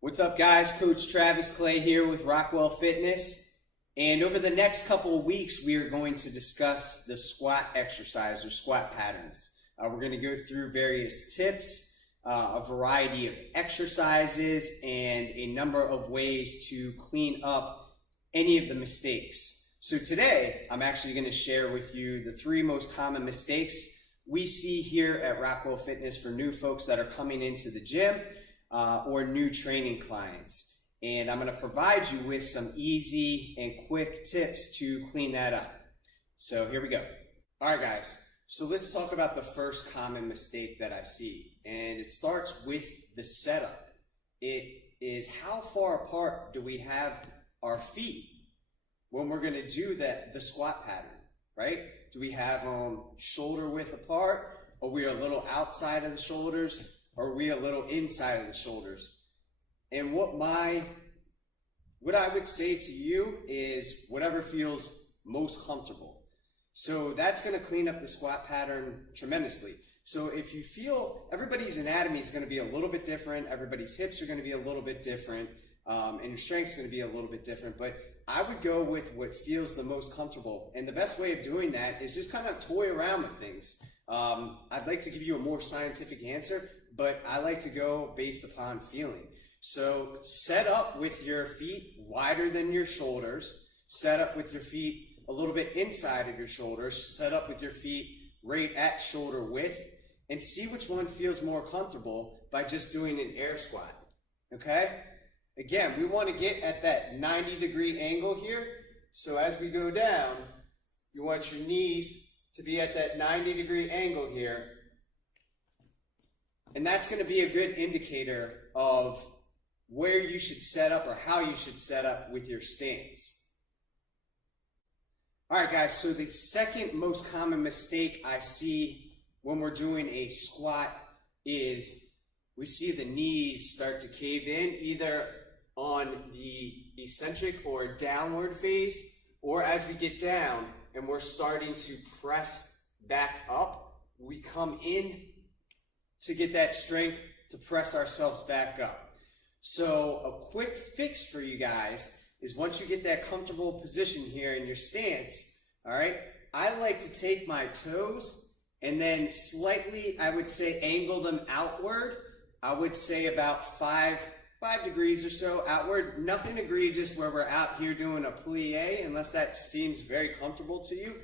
What's up, guys? Coach Travis Clay here with Rockwell Fitness. And over the next couple of weeks, we are going to discuss the squat exercise or squat patterns. We're going to go through various tips, a variety of exercises, and a number of ways to clean up any of the mistakes. So today, I'm actually going to share with you the 3 most common mistakes we see here at Rockwell Fitness for new folks that are coming into the gym or new training clients. And I'm going to provide you with some easy and quick tips to clean that up. So here we go. All right, guys. So let's talk about the first common mistake that I see. And it starts with the setup. It is how far apart do we have our feet when we're going to do the squat pattern, right? Do we have them shoulder width apart? Are we a little outside of the shoulders? Or are we a little inside of the shoulders? And what I would say to you is whatever feels most comfortable. So that's going to clean up the squat pattern tremendously. So if you feel everybody's anatomy is going to be a little bit different, everybody's hips are going to be a little bit different, and your strength is going to be a little bit different, but I would go with what feels the most comfortable. And the best way of doing that is just kind of toy around with things. I'd like to give you a more scientific answer, but I like to go based upon feeling. So set up with your feet wider than your shoulders, set up with your feet a little bit inside of your shoulders, set up with your feet right at shoulder width, and see which one feels more comfortable by just doing an air squat, okay? Again, we want to get at that 90-degree angle here. So as we go down, you want your knees to be at that 90-degree angle here. And that's going to be a good indicator of where you should set up or how you should set up with your stance. All right, guys, so the second most common mistake I see when we're doing a squat is we see the knees start to cave in either on the eccentric or downward phase, or as we get down and we're starting to press back up, we come in to get that strength to press ourselves back up. So a quick fix for you guys is once you get that comfortable position here in your stance, all right, I like to take my toes and then slightly, I would say, angle them outward. I would say about 5 degrees or so outward. Nothing egregious where we're out here doing a plie unless that seems very comfortable to you.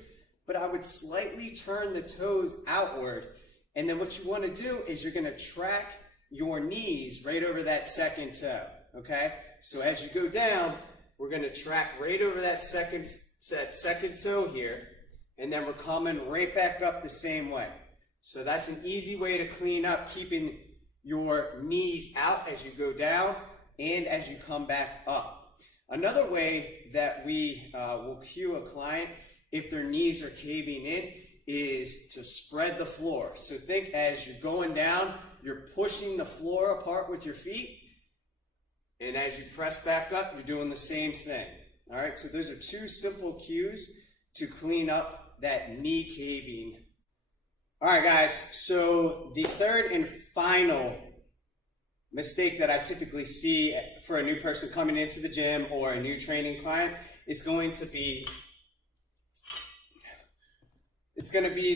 But I would slightly turn the toes outward. And then what you want to do is you're going to track your knees right over that second toe, okay? So as you go down, we're going to track right over that second toe here, and then we're coming right back up the same way. So that's an easy way to clean up, keeping your knees out as you go down and as you come back up. Another way that we will cue a client if their knees are caving in is to spread the floor. So think as you're going down, you're pushing the floor apart with your feet, and as you press back up, you're doing the same thing. All right, so those are 2 simple cues to clean up that knee caving. All right, guys, so the third and final mistake that I typically see for a new person coming into the gym or a new training client is going to be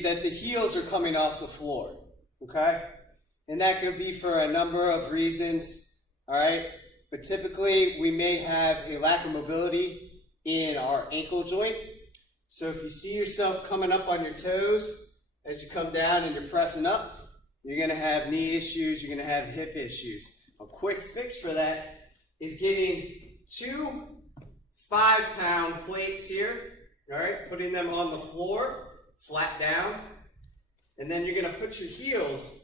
that the heels are coming off the floor, okay? And that could be for a number of reasons, all right? But typically, we may have a lack of mobility in our ankle joint. So if you see yourself coming up on your toes as you come down and you're pressing up, you're going to have knee issues, you're going to have hip issues. A quick fix for that is getting 2 5-pound plates here, all right? Putting them on the floor, flat down, and then you're going to put your heels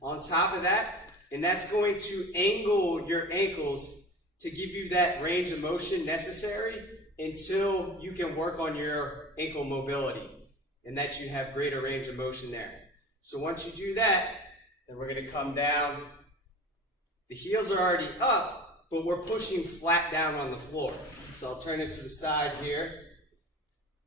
on top of that, and that's going to angle your ankles to give you that range of motion necessary until you can work on your ankle mobility and that you have greater range of motion there. So once you do that, then we're going to come down. The heels are already up, but we're pushing flat down on the floor. So I'll turn it to the side here.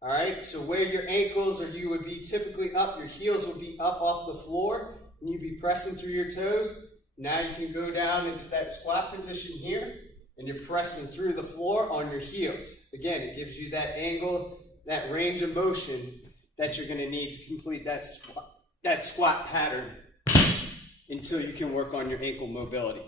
All right, so where your ankles or you would be typically up, your heels would be up off the floor, and you'd be pressing through your toes. Now you can go down into that squat position here, and you're pressing through the floor on your heels. Again, it gives you that angle, that range of motion that you're going to need to complete that squat pattern until you can work on your ankle mobility.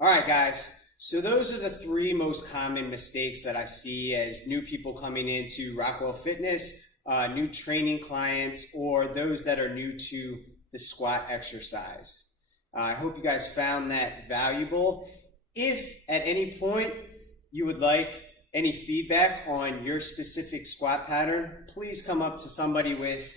All right, guys. So those are the 3 most common mistakes that I see as new people coming into Rockwell Fitness, new training clients, or those that are new to the squat exercise. I hope you guys found that valuable. If at any point you would like any feedback on your specific squat pattern, please come up to somebody with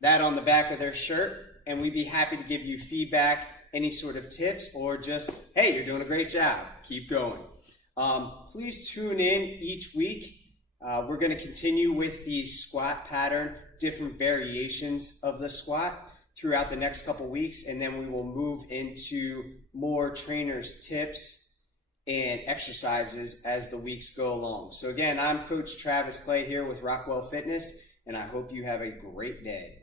that on the back of their shirt, and we'd be happy to give you feedback, any sort of tips, or just, hey, you're doing a great job, keep going. Please tune in each week. We're going to continue with the squat pattern, different variations of the squat throughout the next couple weeks, and then we will move into more trainers' tips and exercises as the weeks go along. So again, I'm Coach Travis Clay here with Rockwell Fitness, and I hope you have a great day.